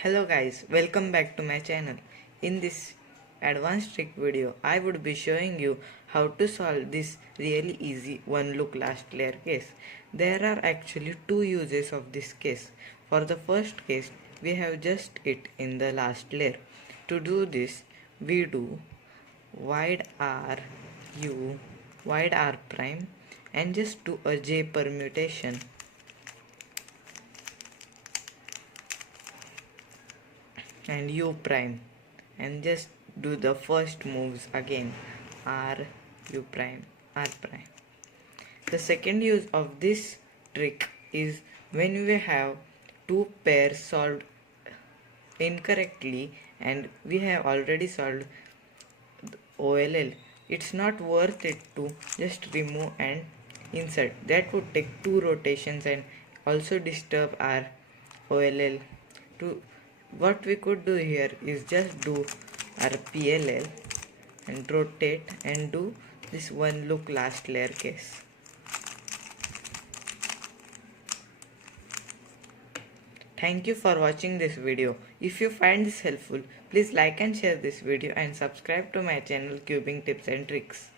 Hello guys, welcome back to my channel. In this advanced trick video, I would be showing you how to solve this really easy one look last layer case. There are actually two uses of this case. For the first case, we have just it in the last layer. To do this, we do wide R U wide R prime and just do a J permutation and U prime and just do the first moves again R U prime R prime. The second use of this trick is when we have two pairs solved incorrectly and we have already solved OLL. It's not worth it to just remove and insert. That would take two rotations and also disturb our OLL. To what we could do here is just do our PLL and rotate and do this one look last layer case. Thank you for watching this video. If you find this helpful, please like and share this video and subscribe to my channel Cubing Tips and Tricks.